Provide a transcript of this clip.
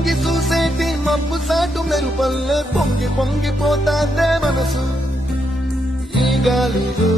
తొంగి చూసేటి మబ్బు సాటు మెరుపల్లే పొంగి పొంగిపోతాదే మనసు ఈ గాలిలో